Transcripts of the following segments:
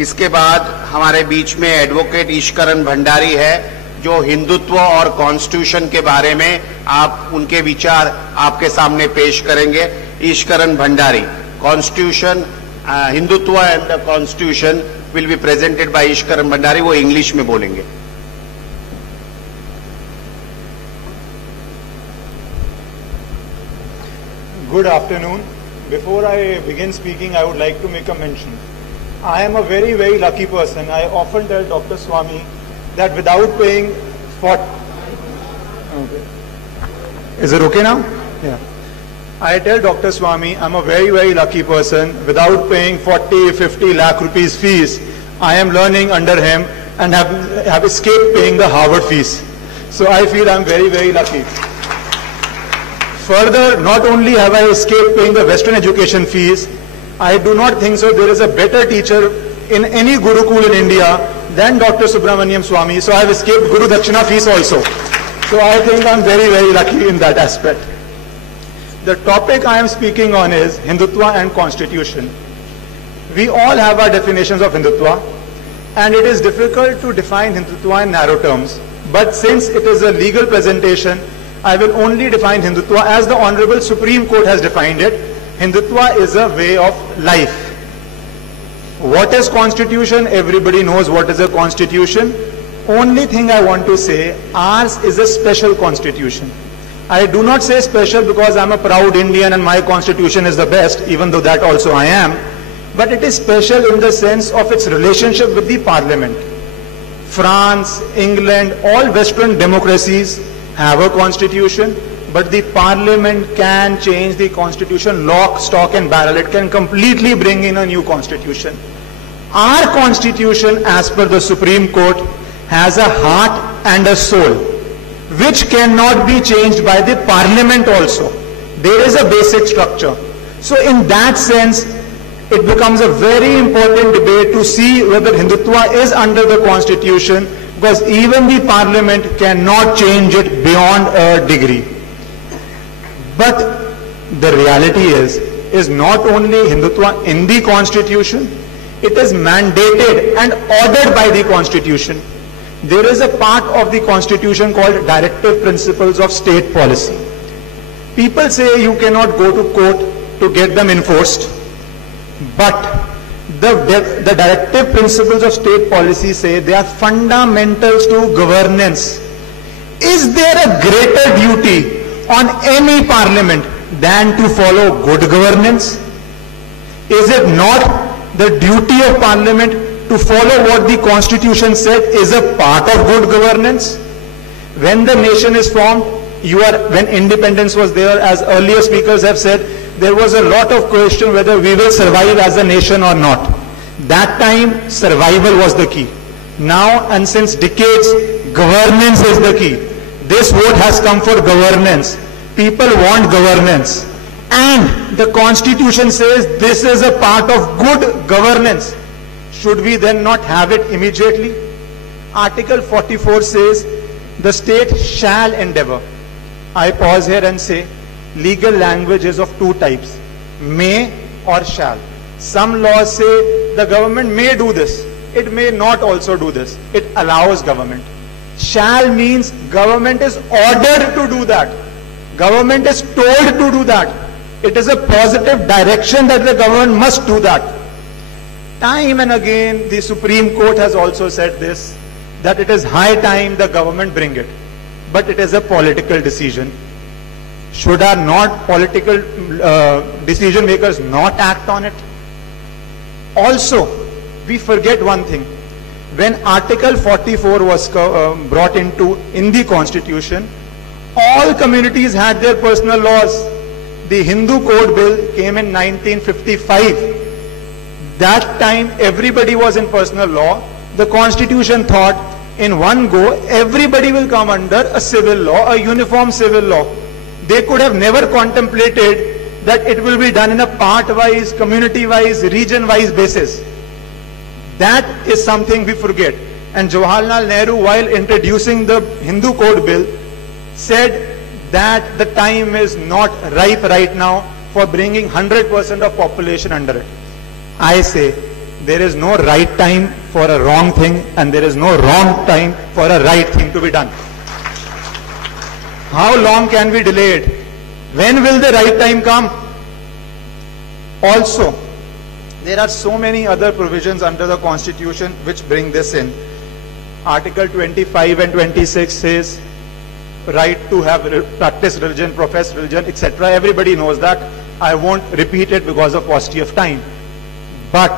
इसके बाद हमारे बीच में एडवोकेट ईश्वरन भंडारी है, जो हिंदुत्व और कॉन्स्टिट्यूशन के बारे में आप उनके विचार आपके सामने पेश करेंगे। Eswaran Bhandari, constitution, Hindutva and the constitution will be presented by Eswaran Bhandari. वो इंग्लिश में बोलेंगे। Good afternoon. Before I begin speaking, I would like to make a mention. I am a very, very lucky person. I often tell Dr. Swami that without paying okay. Is it okay now? Yeah. I tell Dr. Swami I'm a very, very lucky person. Without paying 40, 50 lakh rupees fees, I am learning under him and have escaped paying the Harvard fees. So I feel I'm very, very lucky. Further, not only have I escaped paying the Western education fees, I do not think so there is a better teacher in any Gurukul in India than Dr. Subramaniam Swami. So I have escaped Guru Dakshina fees also. So I think I'm very, very lucky in that aspect. The topic I am speaking on is Hindutva and Constitution. We all have our definitions of Hindutva, and it is difficult to define Hindutva in narrow terms. But since it is a legal presentation, I will only define Hindutva as the Honorable Supreme Court has defined it. Hindutva is a way of life. What is Constitution? Everybody knows what is a Constitution. Only thing I want to say, ours is a special Constitution. I do not say special because I am a proud Indian and my Constitution is the best, even though that also I am. But it is special in the sense of its relationship with the Parliament. France, England, all Western democracies have a constitution, but the Parliament can change the constitution lock, stock and barrel. It can completely bring in a new constitution. Our constitution, as per the Supreme Court, has a heart and a soul, which cannot be changed by the Parliament also. There is a basic structure. So in that sense, it becomes a very important debate to see whether Hindutva is under the constitution, because even the Parliament cannot change it beyond a degree. But the reality is not only Hindutva in the Constitution, it is mandated and ordered by the Constitution. There is a part of the Constitution called Directive Principles of State Policy. People say you cannot go to court to get them enforced, but the directive principles of state policy say they are fundamentals to governance. Is there a greater duty on any parliament than to follow good governance? Is it not the duty of parliament to follow what the constitution said is a part of good governance? When the nation is formed, when independence was there, as earlier speakers have said, there was a lot of question whether we will survive as a nation or not. That time, survival was the key. Now, and since decades, governance is the key. This vote has come for governance. People want governance. And the Constitution says this is a part of good governance. Should we then not have it immediately? Article 44 says the state shall endeavor. I pause here and say legal language is of two types, may or shall. Some laws say the government may do this. It may not also do this. It allows government. Shall means government is ordered to do that. Government is told to do that. It is a positive direction that the government must do that. Time and again the Supreme Court has also said this, that it is high time the government bring it. But it is a political decision. Should our not political decision makers not act on it? Also, we forget one thing. When Article 44 was brought in the Constitution, all communities had their personal laws. The Hindu Code Bill came in 1955. That time, everybody was in personal law. The Constitution thought, in one go, everybody will come under a civil law, a uniform civil law. They could have never contemplated that it will be done in a part-wise, community-wise, region-wise basis. That is something we forget. And Jawaharlal Nehru, while introducing the Hindu Code Bill, said that the time is not ripe right now for bringing 100% of population under it. I say, there is no right time for a wrong thing and there is no wrong time for a right thing to be done. How long can we delay it? When will the right time come? Also, there are so many other provisions under the Constitution which bring this in. Article 25 and 26 says right to have practice religion, profess religion, etc. Everybody knows that. I won't repeat it because of paucity of time. But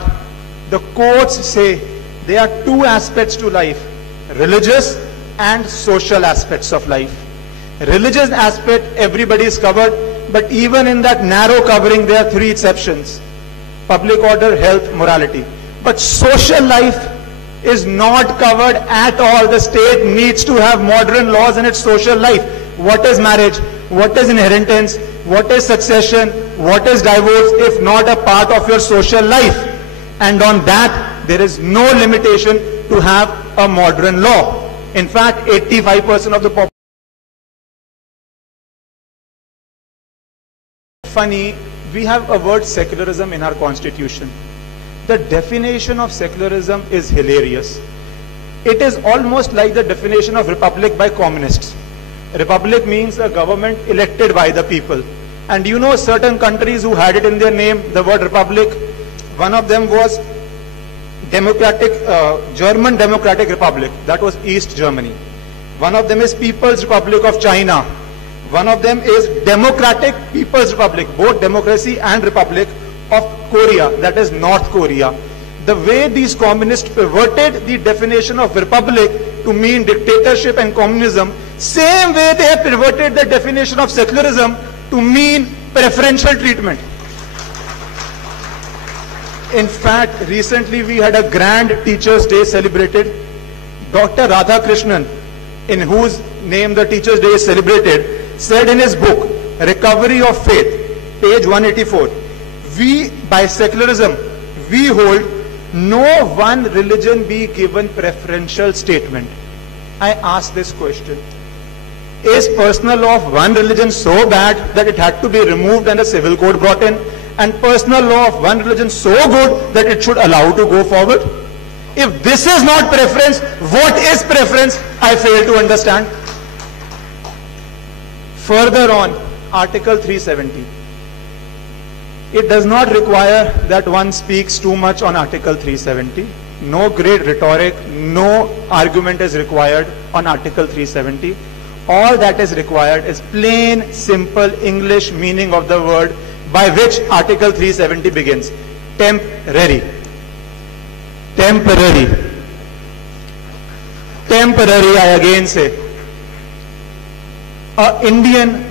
the courts say there are two aspects to life: religious and social aspects of life. Religious aspect, everybody is covered, but even in that narrow covering, there are three exceptions: public order, health, morality. But social life is not covered at all. The state needs to have modern laws in its social life. What is marriage? What is inheritance? What is succession? What is divorce, if not a part of your social life? And on that, there is no limitation to have a modern law. In fact, 85% of the population. Funny, we have a word secularism in our constitution. The definition of secularism is hilarious. It is almost like the definition of republic by communists. Republic means a government elected by the people. And you know certain countries who had it in their name, the word republic. One of them was German Democratic Republic. That was East Germany. One of them is People's Republic of China. One of them is Democratic People's Republic, both democracy and republic of Korea, that is North Korea. The way these communists perverted the definition of republic to mean dictatorship and communism, same way they have perverted the definition of secularism to mean preferential treatment. In fact, recently we had a grand Teachers' Day celebrated. Dr. Radhakrishnan, in whose name the Teachers' Day is celebrated, said in his book, Recovery of Faith, page 184, we, by secularism, we hold no one religion be given preferential statement. I ask this question: is personal law of one religion so bad that it had to be removed and a civil code brought in, and personal law of one religion so good that it should allow to go forward? If this is not preference, what is preference? I fail to understand. Further on, Article 370. It does not require that one speaks too much on Article 370. No great rhetoric, no argument is required on Article 370. All that is required is plain, simple English meaning of the word by which Article 370 begins. Temporary. Temporary. Temporary, I again say. An Indian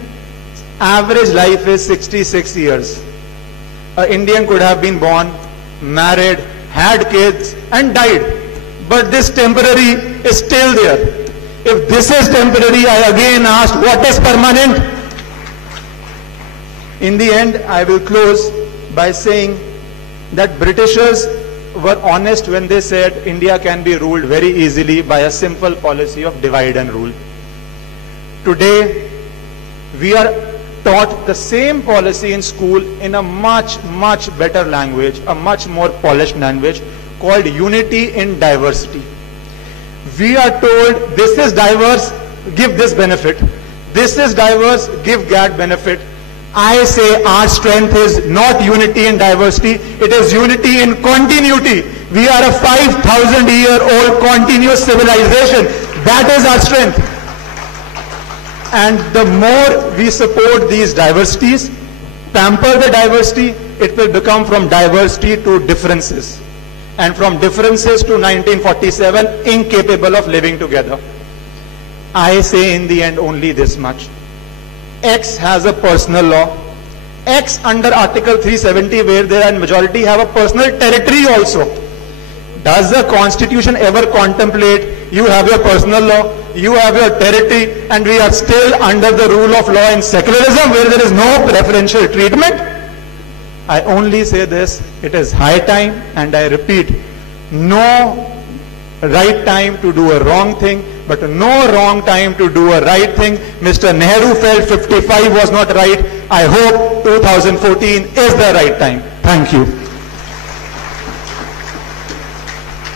average life is 66 years. An Indian could have been born, married, had kids and died. But this temporary is still there. If this is temporary, I again ask, what is permanent? In the end, I will close by saying that Britishers were honest when they said India can be ruled very easily by a simple policy of divide and rule. Today, we are taught the same policy in school in a much, much better language, a much more polished language called unity in diversity. We are told this is diverse, give this benefit. This is diverse, give that benefit. I say our strength is not unity in diversity, it is unity in continuity. We are a 5,000-year-old continuous civilization. That is our strength. And the more we support these diversities, pamper the diversity, it will become from diversity to differences. And from differences to 1947, incapable of living together. I say in the end only this much. X has a personal law. X under Article 370, where there are majority, have a personal territory also. Does the Constitution ever contemplate you have your personal law, you have your territory, and we are still under the rule of law in secularism where there is no preferential treatment? I only say this, it is high time, and I repeat, no right time to do a wrong thing, but no wrong time to do a right thing. Mr. Nehru felt 55 was not right. I hope 2014 is the right time. Thank you.